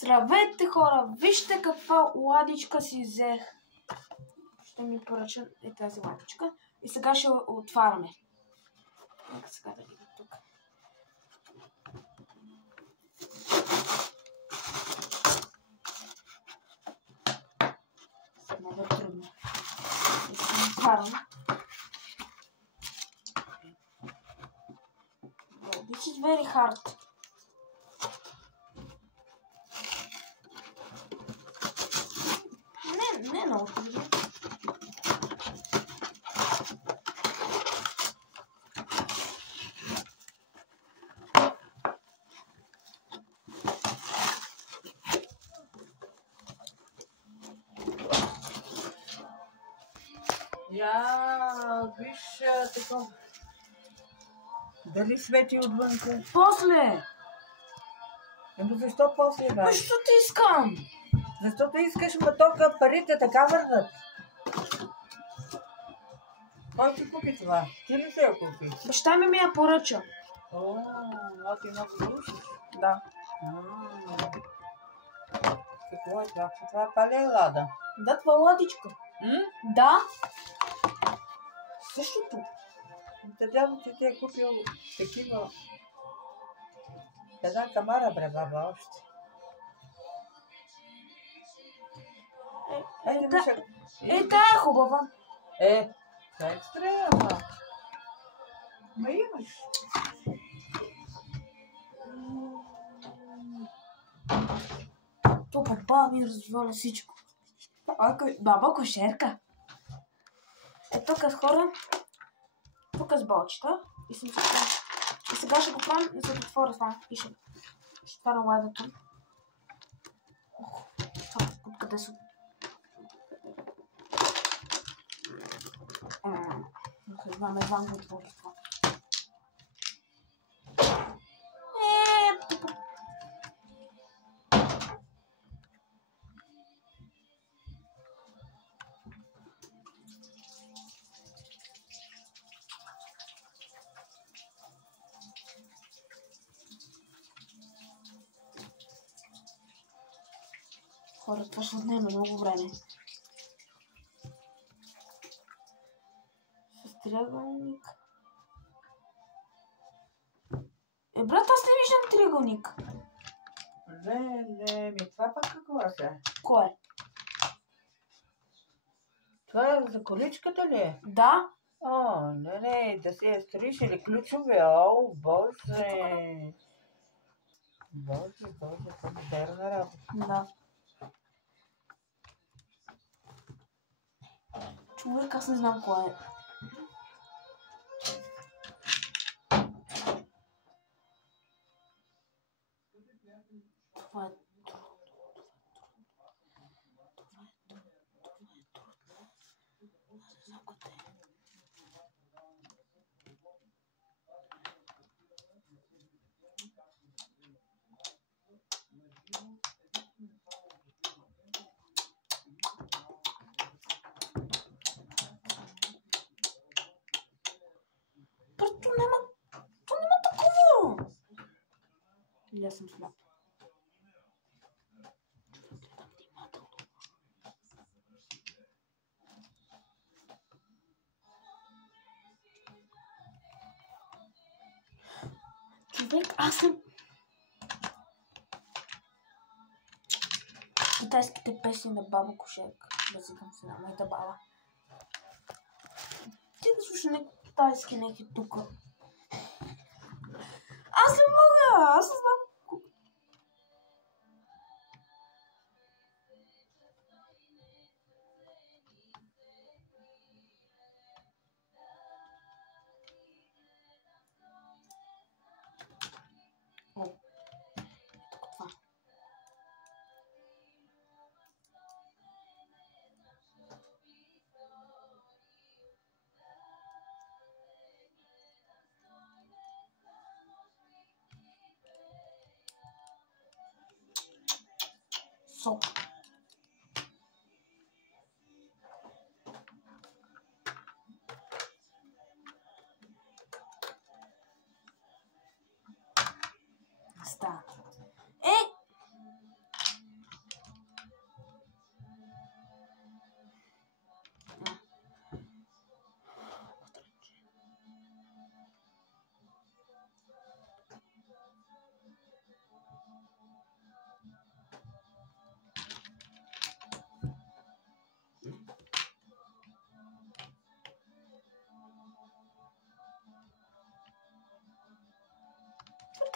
Здравейте, хора! Вижте каква ладичка си взех. Ще ми поръча и тази ладичка. И сега ще отваряме. Нека сега да видим тук. Много трудно. И се отварям. This is very hard. Не много трудно. Виж такова. Дали свети отвънка? После! Ами защо после, бе? Защото искам! Защото искаш, ма тока парите така върват. Кой ти купи това? Ти ли се я купи? Баща ми я поръча. О, ти много слушаш. Да. Какво е това? Това е пале лада. Да, това е ладичка. Да. Същото. Дядо ти е купил такива... Една камара, бре, баба, още. Тая е хубава. Това е екстремно. Ма имаш. То папа ми разваля всичко. Баба кошерка. Тук с хора. Тук с болчета. И сега ще го правим, за да отворя това. И ще отварям ладата. Къде са? Едва да отворя това. Хора, това ще отнеме много време. С триъгълник. Брат, аз не виждам триъгълник. Това пък какво е? Кой е? Това е за количката ли е? Да. Да си я строиш или ключове? О, боже! Боже, това е модерна работа. Да. Човек, аз не знам кой е. Това е трудно. Не знам къде е. То няма такова. Или аз съм сляп. Човек, аз съм... Китайските песни на баба Кошерка. Базикам се на моята баба. Ти да слушаш някакви китайски, някакви тука. Аз не мога! Аз не знам. Соп. Става.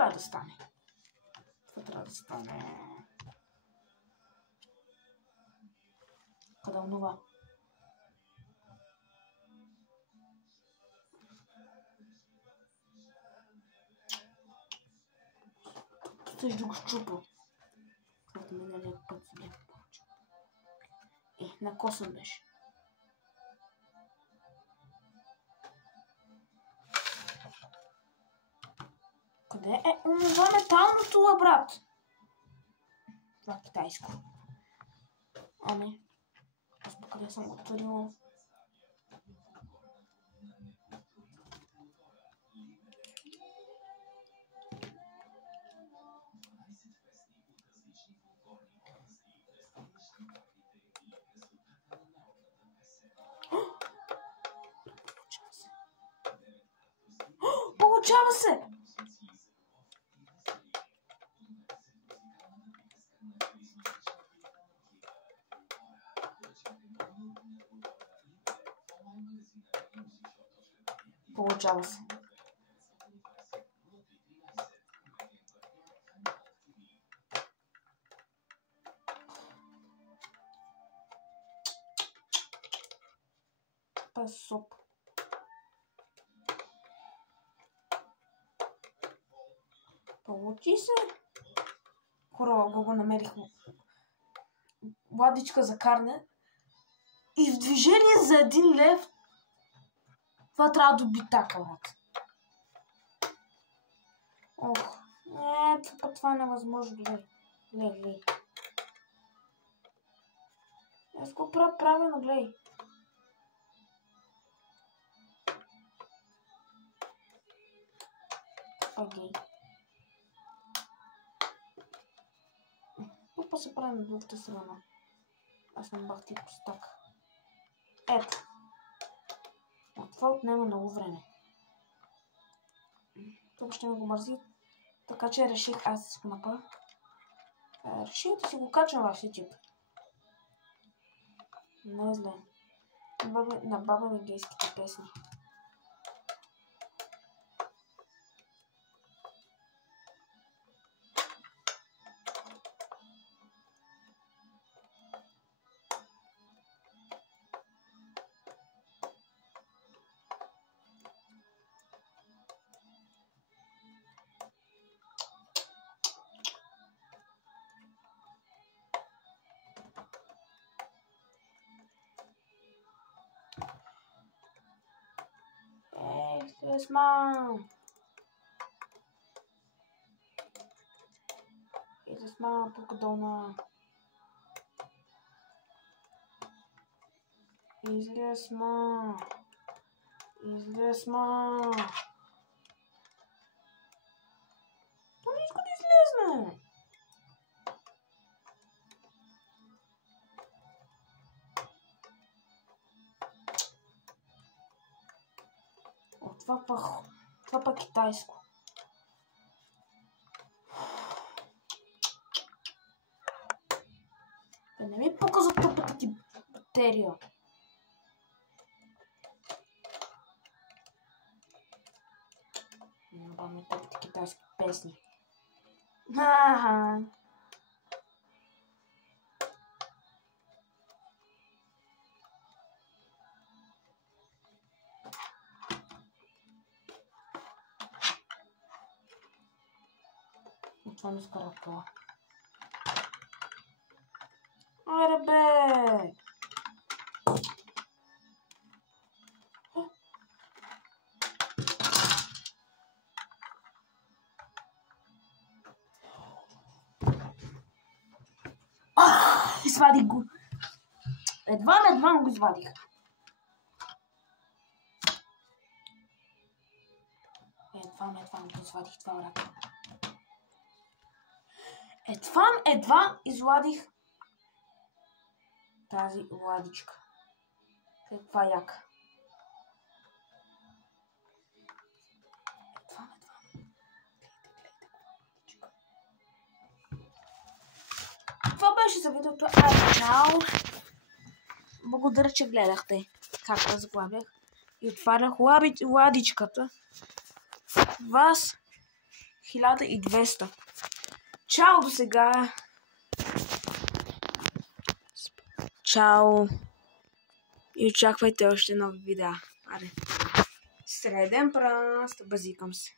трябва да стане. Това трябва да стане. Къде е онова? Също да го щупа. Както миналия път си бях повече. На косъм беше. Къде е онова металното, брат? Това е китайско. А не. Аз по къде съм го отворила? Получава се! Получава се. Това е соп. Получи се. Хора, го намерих. Ладичка за карне. И в движение за 1 лев. Това трябва да доби така, брат. Ох. Това е невъзможно. Гледай. Аз го правя правилно, гледай. Окей. Тупо се прави на другата страна. Аз не бах ти простак. Ето. Това отнема много време. Тук ще ме го мързи. Така че реших аз да си го направя. Реших да си го качвам в YouTube. Не е зле. На баба ми гейските песни. Излезма покадона. Излезма. То не иска да излезне. Това пък китайско. Не ми показва тъпата ти батерия. Набавяме тъпите китайски песни. Това ми скара това. Аре бе! Извадих го. Едва го извадих. Едва го извадих това, брат. Едва извадих тази ладичка. Каква яка. Това беше за видеото. Чао! Благодаря, че гледахте как разглабях и отварях ладичката. Вас 1200. Чао до сега! Чао! И очаквайте още нови видеа. Аре. Среден пръст, базикам се.